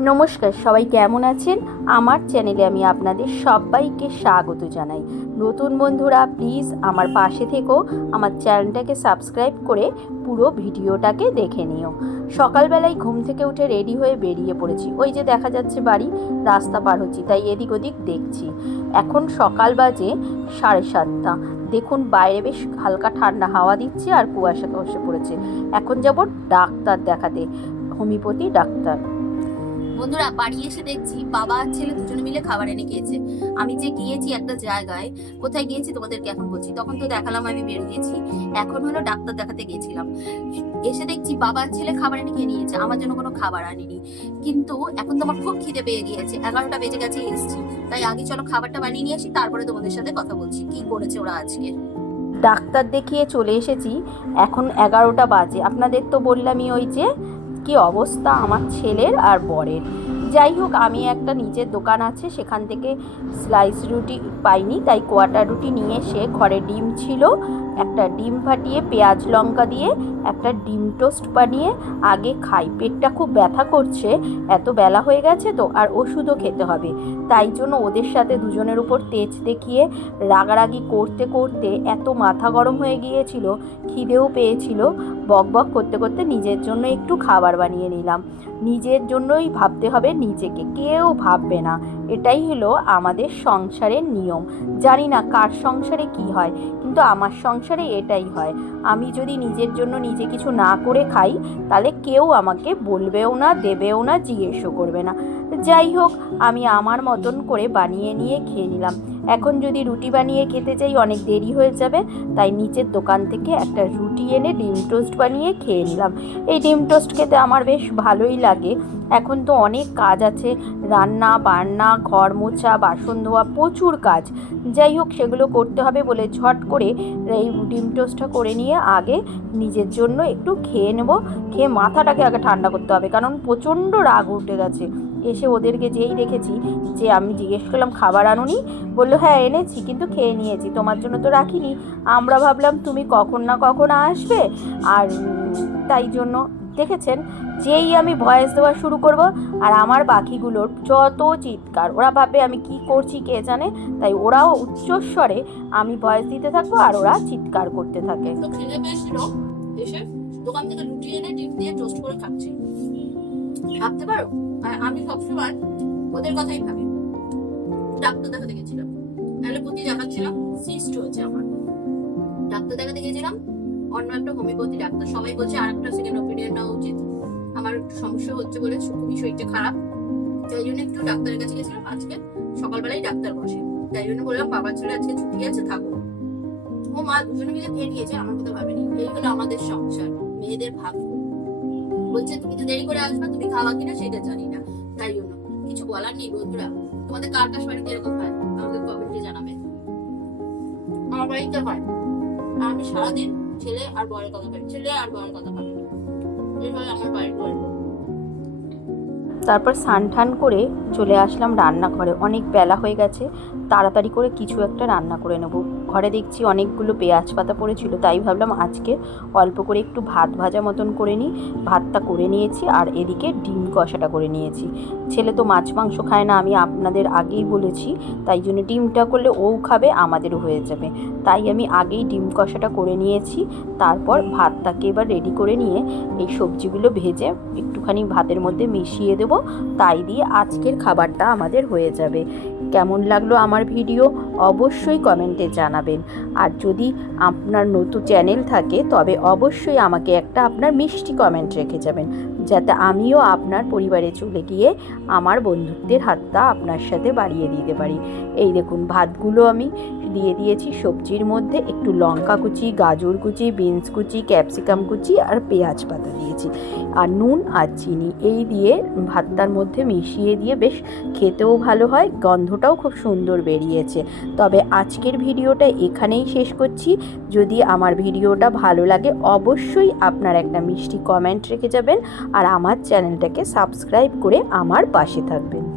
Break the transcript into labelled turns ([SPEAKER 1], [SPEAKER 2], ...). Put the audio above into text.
[SPEAKER 1] নমস্কার, সবাই কেমন আছেন? আমার চ্যানেলে আমি আপনাদের সবাইকে স্বাগত জানাই। নতুন বন্ধুরা, প্লিজ আমার পাশে থেকেও আমার চ্যানেলটাকে সাবস্ক্রাইব করে পুরো ভিডিওটাকে দেখে নিও। সকালবেলায় ঘুম থেকে উঠে রেডি হয়ে বেরিয়ে পড়েছি। ওই যে দেখা যাচ্ছে বাড়ি, রাস্তা পার হচ্ছি, তাই এদিক ওদিক দেখছি। এখন সকাল বাজে সাড়ে সাতটা। দেখুন, বাইরে বেশ হালকা ঠান্ডা হাওয়া দিচ্ছে আর কুয়াশা কুয়াশা পড়েছে। এখন যাব ডাক্তার দেখাতে, হোমিওপ্যাথি ডাক্তার।
[SPEAKER 2] বন্ধুরা, বাড়ি এসে দেখছি বাবা আর ছেলে দুজনে মিলে খাবার এনে খেয়েছে। আমি যে গিয়েছি একটা জায়গায়, কোথায় গিয়েছি তোমাদেরকে এখন বলছি। তখন তো দেখালাম, আমি বেরিয়েছি এখন হলো ডাক্তার দেখাতে গিয়েছিলাম। এসে দেখছি বাবা ছেলে খাবার এনে খেয়ে নিয়েছে। আমার জন্য কোনো খাবার আনেনি। কিন্তু এখন তো আমার খুব খিদে পেয়ে গিয়েছে। এগারোটা বেজে গেছে, এসছি। তাই আগে চলো খাবারটা বানিয়ে নিয়ে আসি, তারপরে তোমাদের সাথে কথা বলছি। কি করেছে ওরা আজকে?
[SPEAKER 1] ডাক্তার দেখিয়ে চলে এসেছি। এখন এগারোটা বাজে। আপনাদের তো বললামই ওই যে কি অবস্থা আমার ছেলের আর বরের? যাই হোক, আমি একটা নিজের দোকান আছে, সেখান থেকে স্লাইস রুটি পাইনি, তাই কোয়াটার রুটি নিয়ে এসে ঘরে ডিম ছিল। একটা ডিম ফাটিয়ে, পেঁয়াজ লঙ্কা দিয়ে, একটা ডিম টোস্ট বানিয়ে, আগে খাই। পেটটা খুব ব্যথা করছে, এত বেলা হয়ে গেছে তো, আর ওষুধও খেতে হবে। তাই জন্য ওদের সাথে দুজনের উপর তেজ দেখিয়ে, রাগারাগি করতে করতে এত মাথা গরম হয়ে গিয়েছিল, খিদেও পেয়েছিল। বক বক করতে করতে নিজের জন্য একটু খাবার বানিয়ে নিলাম। নিজের জন্যই ভাবতে হবে নিজেকে কেউ ভাববে না। এটাই হলো আমাদের সংসারের নিয়ম। জানি না কার সংসারে কি হয়, কিন্তু আমার সংসারে এটাই হয়। আমি যদি নিজের জন্য নিজে কিছু না করে খাই, তাহলে কেউ আমাকে বলবেও না, দেবেও না, জিজ্ঞেসও করবে না। যাই হোক, আমি আমার মতন করে বানিয়ে নিয়ে খেয়ে নিলাম। এখন যদি রুটি বানিয়ে খেতে চাই, অনেক দেরি হয়ে যাবে, তাই নিচের দোকান থেকে একটা রুটি এনে ডিম টোস্ট বানিয়ে খেয়ে নিলাম। এই ডিম টোস্ট খেতে আমার বেশ ভালোই লাগে। এখন তো অনেক কাজ আছে, রান্না, বান্না, ঘর মোছা, বাসন ধোয়া, প্রচুর কাজ। যাই হোক, সেগুলো করতে হবে বলে ঝট করে এই ডিম টোস্টটা করে নিয়ে আগে নিজের জন্য একটু খেয়ে নেব। খেয়ে মাথাটাকে আগে ঠান্ডা করতে হবে, কারণ প্রচণ্ড রাগ উঠে গেছে। এসে ওদেরকে যেই দেখেছি যে আমি জিজ্ঞেস করলাম, খাবার আনুনি? বলল হ্যাঁ এনেছি, কিন্তু খেয়ে নিয়েছি, তোমার জন্য তো রাখিনি। আমরা ভাবলাম তুমি কখন না কখন আসবে। আর তাই জন্য দেখেছেন, যেই আমি ভয়েস দেওয়া শুরু করব আর আমার বাকিগুলোর যত চিৎকার, ওরা ভাবে আমি কি করছি কে জানে, তাই ওরাও উচ্চস্বরে আমি ভয়েস দিতে থাকব আর ওরা চিৎকার করতে থাকে।
[SPEAKER 2] দোকান থেকে রুটি এনে ডিম দিয়ে টোস্ট করে খাচ্ছি। ভাবতে পারো? আর আমি সবসময় ওদের কথাই ভাবি। ডাক্তার দেখাতে গেছিলাম। অ্যালোপ্যাথি দেখাচ্ছিলাম সিস্ট হয়েছে আমার। ডাক্তার দেখাতে গেছিলাম, অন্য একটা হোমিওপ্যাথি ডাক্তার। সবাই বলছে আর একটা সেকেন্ড ওপিনিয়ন নেওয়া উচিত। আমার একটু সমস্যা হচ্ছে বলে খুবই শরীরটা খারাপ। তাই জন্য একটু ডাক্তারের কাছে গেছিলাম। আজকে সকালবেলায় ডাক্তার বসে। তাই জন্য বললাম বাবার ছেলে আজকে ছুটি আছে, থাকো। ও মা দুজনে মিলে নিয়েছে আমার কথা ভাবেনি। এই হলো আমাদের সংসার, মেয়েদের ভাগ্য। বলছে, তুমি তো দেরি করে আসবে, তুমি খাওয়া কিনা সেটা জানি না। তাই জন্য কিছু বলার নেই বন্ধুরা। তোমাদের কার কার বাড়িতে এরকম হয়? আমাকে কমেন্টে জানাবে। আমার বাড়িতে হয়। আমি সারাদিন ছেলে আর কথা ছেলে আর কথা ভাবি। এই হয় আমার বাড়ির
[SPEAKER 1] তারপর টান করে চলে আসলাম রান্নাঘরে। অনেক বেলা হয়ে গেছে। তাড়াতাড়ি করে কিছু একটা রান্না করে নেব। ঘরে দেখছি অনেকগুলো পেঁয়াজ পাতা পড়েছিল, তাই ভাবলাম আজকে অল্প করে একটু ভাত ভাজা মতন করে নিই। ভাতটা করে নিয়েছি আর এদিকে ডিম কষাটা করে নিয়েছি। ছেলে তো মাছ মাংস খায় না, আমি আপনাদের আগেই বলেছি, তাই জন্য ডিমটা করলে ও খাবে, আমাদেরও হয়ে যাবে। তাই আমি আগেই ডিম কষাটা করে নিয়েছি, তারপর ভাতটাকে এবার রেডি করে নিয়ে এই সবজিগুলো ভেজে একটুখানি ভাতের মধ্যে মিশিয়ে দেবো, তাই দিয়ে আজকের খাবারটা আমাদের হয়ে যাবে। কেমন লাগল আমার ভিডিও অবশ্যই কমেন্টে জানাবেন। আর যদি আপনার নতুন চ্যানেল থাকে, তবে অবশ্যই আমাকে একটা আপনার মিষ্টি কমেন্ট রেখে যাবেন, যাতে আমিও আপনার পরিবারে চলে গিয়ে আমার বন্ধুত্বের হাতটা আপনার সাথে বাড়িয়ে দিতে পারি। এই দেখুন, ভাতগুলো আমি দিয়ে দিয়েছি সবজির মধ্যে একটু লঙ্কা কুচি, গাজর কুচি, বিনস কুচি, ক্যাপসিকাম কুচি আর পেঁয়াজ পাতা দিয়েছি। আর নুন আর চিনি, এই দিয়ে ভাতটার মধ্যে মিশিয়ে দিয়ে বেশ খেতেও ভালো হয়, গন্ধটাও খুব সুন্দর বেরিয়েছে। তবে আজকের ভিডিওটা এখানেই শেষ করছি। যদি আমার ভিডিওটা ভালো লাগে, অবশ্যই আপনার একটা মিষ্টি কমেন্ট রেখে যাবেন আর আমার চ্যানেলটাকে সাবস্ক্রাইব করে আমার পাশে থাকবেন।